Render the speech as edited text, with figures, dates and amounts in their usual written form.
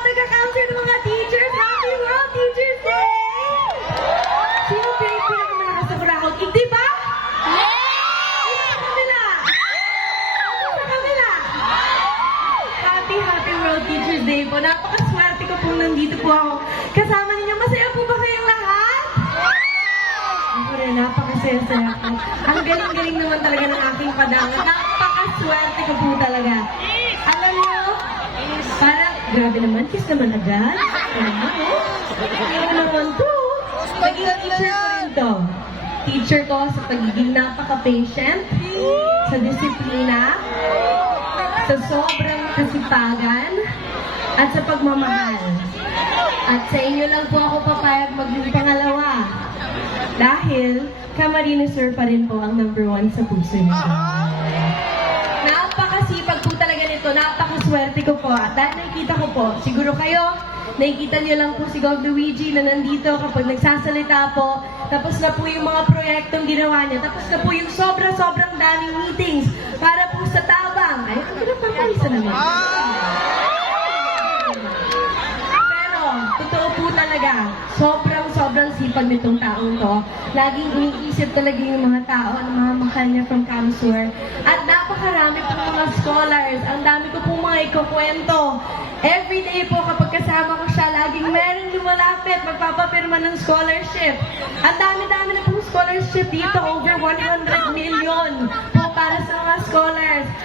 taga-council ng mga teachers. Happy World Teachers Day! Sino pinakamalakas sa Boracay? Hindi ba? Sa kabila! Sa kabila! Happy World Teachers Day po. Napakaswerte ko pong nandito po ako. Kasama ninyo, masaya po ba kayong lahat? Ako rin, napakasaya-saya po. Ang galing-galing naman talaga ng aking padangan. Napakaswerte ko po talaga. Alam nyo, parang, grabe naman, kiss naman agad. Ano naman to? Naging teacher ko rin to. Teacher ko sa pagiging napaka-patient, sa disiplina, sa sobrang kasipagan, at sa pagmamahal. At sa inyo lang po ako papayag maging pangalawa. Dahil, Camarines Sur pa rin po ang #1 sa puso niyo. Napakasipag po talaga nito, napakaswerte ko po. At dahil nakikita ko po, siguro kayo, nakikita niyo lang po si Gov. Luigi na nandito kapag nagsasalita po. Tapos na po yung mga proyektong ginawa niya. Tapos na po yung sobrang daming meetings para po sa tabang. Ay, ang pinapapalisa naman. Pero, totoo po talaga, sobrang sipag nitong taong to. Laging iniisip talaga yung mga tao, ang mga mahal niya from CamSur. At napakarami po mga scholars. Ang dami ko po mga ikukwento. Everyday po kapag kasama ko siya, laging meron lumalapit, magpapapirma ng scholarship. Ang dami-dami na pong scholarship dito, over 100 million.